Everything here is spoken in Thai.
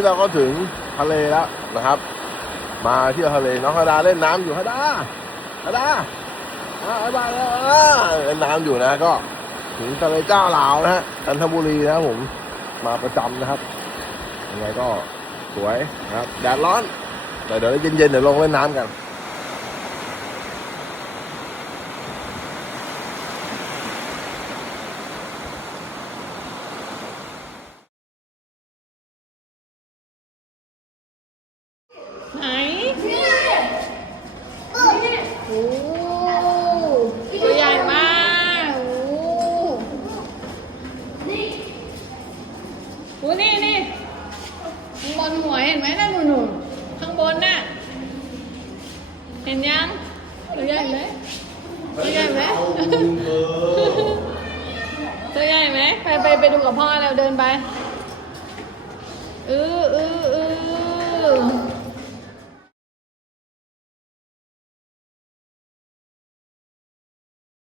นี้เราก็ถึงทะเลแล้วนะครับมาเที่ยวทะเลน้องฮาดาเล่นน้ำอยู่ฮาดาบ๊ายบายแล้วเล่นน้ำอยู่นะก็ถึงทะเลเจ้าหลาวนะฮะจันทบุรีนะครับผมมาประจำนะครับยังไงก็สวยนะครับแดดร้อนแต่เดี๋ยวเย็นๆเดี๋ยวลงเล่นน้ำกันไหนโอ้ตัวใหญ่มากโอ้นี่ข้างบนหัวเห็นไหมนั่นหนูข้างบนน่ะเห็นยังตัวใหญ่ไหมตัวใหญ่ไหมตัวใหญ่ไหมไปดูกับพ่อแล้วเดินไป